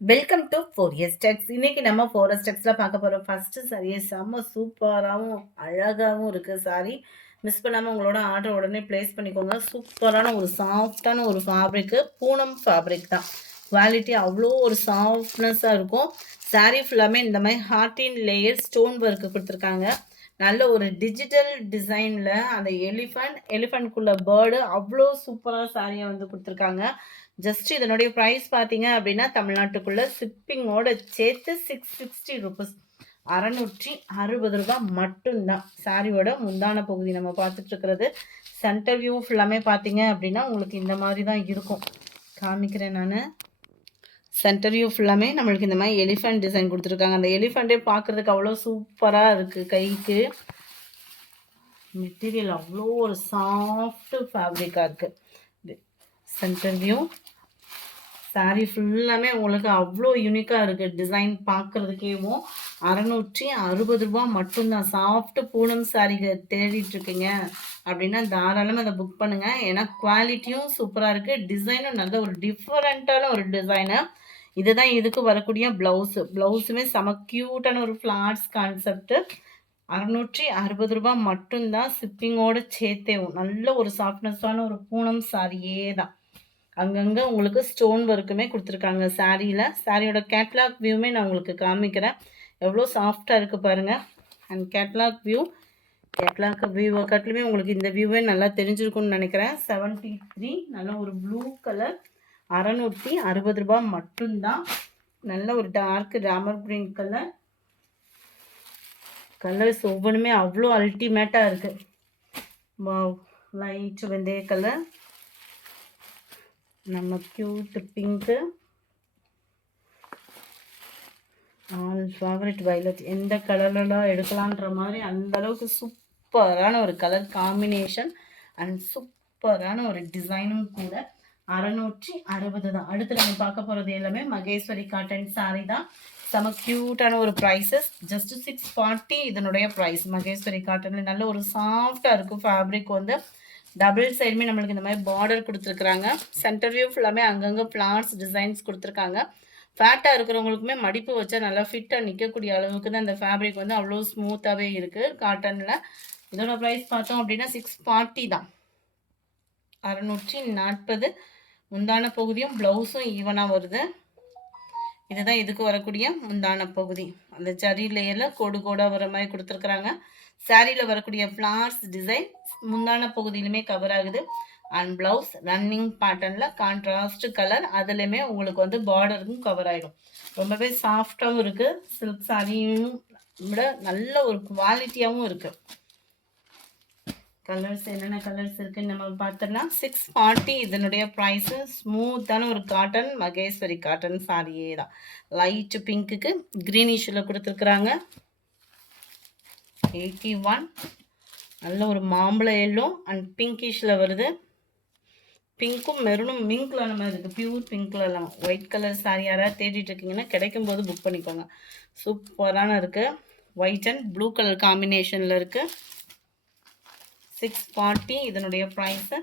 Welcome to ஃபோரியஸ் டெக்ஸ். இன்னைக்கு நம்ம four s டெக்ஸ்ல பார்க்க போறோம். ஃபர்ஸ்ட் சாரியே செம்ம சூப்பராகவும் அழகாகவும் இருக்கு சாரி. மிஸ் பண்ணாமல் உங்களோட ஆர்டர் உடனே பிளேஸ் பண்ணிக்கோங்க. சூப்பரான ஒரு சாஃப்டான ஒரு ஃபேப்ரிக்கு, பூனம் ஃபேப்ரிக் தான். குவாலிட்டி அவ்வளோ ஒரு சாஃப்ட்னஸாக இருக்கும். சாரீ ஃபுல்லாமே இந்த மாதிரி ஹார்டின் லேயர் ஸ்டோன் ஒர்க்கு கொடுத்துருக்காங்க. நல்ல ஒரு டிஜிட்டல் டிசைனில் அந்த எலிஃபண்ட்குள்ள பேர்டு அவ்வளோ சூப்பராக சாரியை வந்து கொடுத்துருக்காங்க. ஜஸ்ட் இதனுடைய ப்ரைஸ் பார்த்தீங்க அப்படின்னா தமிழ்நாட்டுக்குள்ள ஷிப்பிங்கோட சேர்த்து 660 ருபீஸ், 660 ரூபாய் மட்டும்தான். சாரியோட முந்தான பகுதி நம்ம பார்த்துட்டு இருக்கிறது. சென்டர் வியூ ஃபுல்லாமே பார்த்தீங்க அப்படின்னா உங்களுக்கு இந்த மாதிரி தான் இருக்கும். காமிக்கிறேன் நான். சென்டர் வியூ ஃபுல்லாமே நம்மளுக்கு இந்த மாதிரி எலிஃபண்ட் டிசைன் கொடுத்துருக்காங்க. அந்த எலிஃபண்ட்டே பார்க்குறதுக்கு அவ்வளோ சூப்பராக இருக்குது. கைக்கு மெட்டீரியல் அவ்வளோ ஒரு சாஃப்ட் ஃபேப்ரிக்காக இருக்குது. சென்டர் வியூ சாரீ ஃபுல்லாமே உங்களுக்கு அவ்வளோ யூனிக்காக இருக்குது. டிசைன் பார்க்குறதுக்கேவும் 660 ரூபா மட்டும்தான். சாஃப்ட் பூனம் சாரீக்கு தேடிட்டுருக்கீங்க அப்படின்னா தாராளமாக அதை புக் பண்ணுங்கள். ஏன்னா குவாலிட்டியும் சூப்பராக இருக்குது, டிசைனும் நல்ல ஒரு டிஃப்ரெண்ட்டான ஒரு டிசைனு. இதுதான் இதுக்கு வரக்கூடிய ப்ளவுஸுமே செம க்யூட்டான ஒரு ஃப்ளார்ஸ் கான்செப்ட்டு. 660 ரூபா மட்டும்தான். ஷிப்பிங்கோடு சேர்த்தேவும் நல்ல ஒரு சாஃப்ட்னஸான ஒரு பூனம் சாரியே தான். அங்கங்கே உங்களுக்கு ஸ்டோன் ஒர்க்குமே கொடுத்துருக்காங்க சாரியில். சாரியோட கேட்லாக் வியூமே நான் உங்களுக்கு காமிக்கிறேன். எவ்வளோ சாஃப்டாக இருக்குது பாருங்கள். அண்ட் கேட்லாக் வியூவை கட்டிலுமே உங்களுக்கு இந்த வியூவே நல்லா தெரிஞ்சிருக்கும்னு நினைக்கிறேன். 73 நல்ல ஒரு ப்ளூ கலர், 660 ரூபா மட்டும்தான். நல்ல ஒரு டார்க் ராமர் கிரீன் கலர்ஸ் ஒவ்வொன்றுமே அவ்வளோ அல்டிமேட்டாக இருக்குது. லைட் வெந்தய கலர், நம்ம cute pink, all favourite violet. எந்த கலர்லாம் எடுக்கலான்ற மாதிரி அந்த அளவுக்கு சூப்பரான ஒரு கலர் காம்பினேஷன் அண்ட் சூப்பரான ஒரு டிசைனும் கூட. 660 தான். அடுத்து நம்ம பார்க்க போகிறது எல்லாமே மகேஸ்வரி காட்டன் சாரீ தான். செம க்யூட்டான ஒரு ப்ரைஸஸ். ஜஸ்ட் 640 இதனுடைய ப்ரைஸ். மகேஸ்வரி காட்டனில் நல்ல ஒரு சாஃப்டாக இருக்கும் ஃபேப்ரிக். வந்து டபுள் சைடுமே நம்மளுக்கு இந்த மாதிரி பார்டர் கொடுத்துருக்குறாங்க. சென்டர் வியூ ஃபுல்லாமே அங்கங்கே ஃப்ளார்ஸ் டிசைன்ஸ் கொடுத்துருக்காங்க. ஃபேட்டாக இருக்கிறவங்களுக்குமே மடிப்பு வச்சா நல்லா ஃபிட்டாக நிற்கக்கூடிய அளவுக்கு தான் இந்த ஃபேப்ரிக் வந்து அவ்வளோ ஸ்மூத்தாகவே இருக்குது காட்டனில். இதோட ப்ரைஸ் பார்த்தோம் அப்படின்னா 640 தான். 640. முந்தான பகுதியும் ப்ளவுஸும் ஈவனாக வருது. இதுதான் இதுக்கு வரக்கூடிய முந்தான பகுதி. அந்த ஜரி லேயரில் கோடாக வர மாதிரி கொடுத்துருக்குறாங்க. சாரியில் வரக்கூடிய ஃப்ளார்ஸ் டிசைன் முந்தான பகுதியிலுமே கவர் ஆகுது. அண்ட் ப்ளவுஸ் ரன்னிங் பேட்டர்னில் கான்ட்ராஸ்ட் கலர், அதுலேயுமே உங்களுக்கு வந்து பார்டருக்கும் கவர் ஆகிடும். ரொம்பவே சாஃப்டாகவும் இருக்குது. சில்க் சாரியும் விட நல்ல ஒரு குவாலிட்டியாகவும் இருக்குது. கலர்ஸ் என்னென்ன கலர்ஸ் இருக்குன்னு நம்ம பார்த்தோம்னா 640 இதனுடைய ப்ரைஸு. ஸ்மூத்தான ஒரு காட்டன் மகேஸ்வரி காட்டன் சாரியே தான். லைட் பிங்க்குக்கு க்ரீனிஷில் கொடுத்துருக்குறாங்க. 81 நல்ல ஒரு மாம்பழ எல்லோ அண்ட் பிங்கிஷில் வருது. பிங்க்கும் மெரூனும் மிங்க்ல நம்ம இருக்குது. பியூர் பிங்க்ல இல்லாமல் ஒயிட் கலர் சாரி யாராவது தேடிட்டு இருக்கீங்கன்னா கிடைக்கும் போது புக் பண்ணிக்கோங்க. சூப்பரான இருக்குது. ஒயிட் அண்ட் ப்ளூ கலர் காம்பினேஷனில் இருக்குது. 640 இதனுடைய ப்ரைஸு.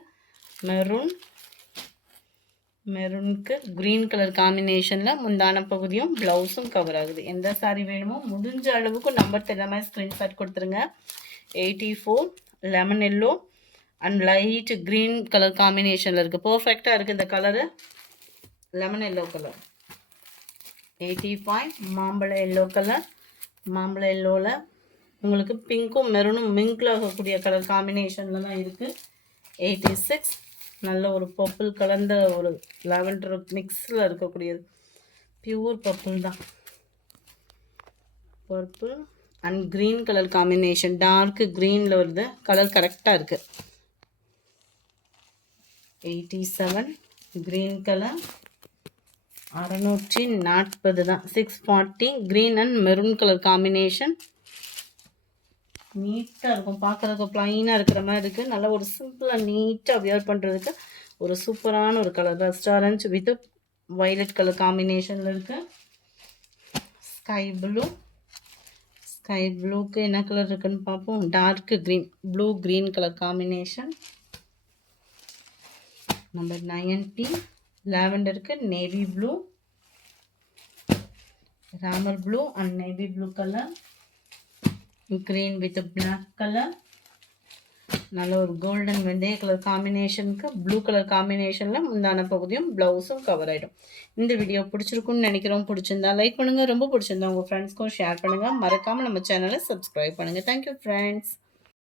மெரூனுக்கு க்ரீன் கலர் காம்பினேஷனில் முந்தான பகுதியும் ப்ளவுஸும் கவர் ஆகுது. எந்த சாரி வேணுமோ முடிஞ்ச அளவுக்கு நம்பர் தெரியாம ஸ்க்ரீன்ஷாட் கொடுத்துருங்க. 84 lemon yellow and light green colour காம்பினேஷனில் இருக்குது. பர்ஃபெக்டாக இருக்குது இந்த கலரு. Lemon yellow colour. 85 மாம்பழ எல்லோ கலர். மாம்பழ எல்லோவில் உங்களுக்கு பிங்க்கும் மெரூனும் மிங்கில் ஆகக்கூடிய கலர் காம்பினேஷனில் தான் இருக்குது. 86 நல்ல ஒரு பர்பிள் கலந்த ஒரு லாவெண்டர் மிக்ஸில் இருக்கக்கூடியது. பியூர் பர்பிள் தான். Purple and green colour combination, dark க்ரீனில் வருது. கலர் கரெக்டாக இருக்குது. 87 க்ரீன் கலர். 640 தான். 640 green and maroon colour combination. நீட்டாக இருக்கும். பார்க்குறதுக்கு ப்ளைனாக இருக்கிற மாதிரி இருக்குது. நல்ல ஒரு சிம்பிளாக நீட்டாக வியர் பண்ணுறதுக்கு ஒரு சூப்பரான ஒரு colour. Restaurant with violet colour காம்பினேஷனில் இருக்குது. ஸ்கை ப்ளூக்கு என்ன கலர் இருக்குன்னு பார்ப்போம். Dark green, blue green colour combination. Number 90 லாவெண்டருக்கு நேவி ப்ளூ. ராமர் blue and navy blue colour, green with black colour, நல்ல ஒரு கோல்டன் வெந்தய கலர் காம்பினேஷனுக்கு ப்ளூ கலர் காம்பினேஷனில் முந்தான பகுதியும் ப்ளவுஸும் கவர் ஆகிடும். இந்த வீடியோ பிடிச்சிருக்குன்னு நினைக்கிறோம். பிடிச்சிருந்தா லைக் பண்ணுங்கள், ரொம்ப பிடிச்சிருந்தா உங்கள் ஃப்ரெண்ட்ஸ்க்கும் ஷேர் பண்ணுங்கள். மறக்காமல் நம்ம சேனலை சப்ஸ்கிரைப் பண்ணுங்கள். Thank you friends.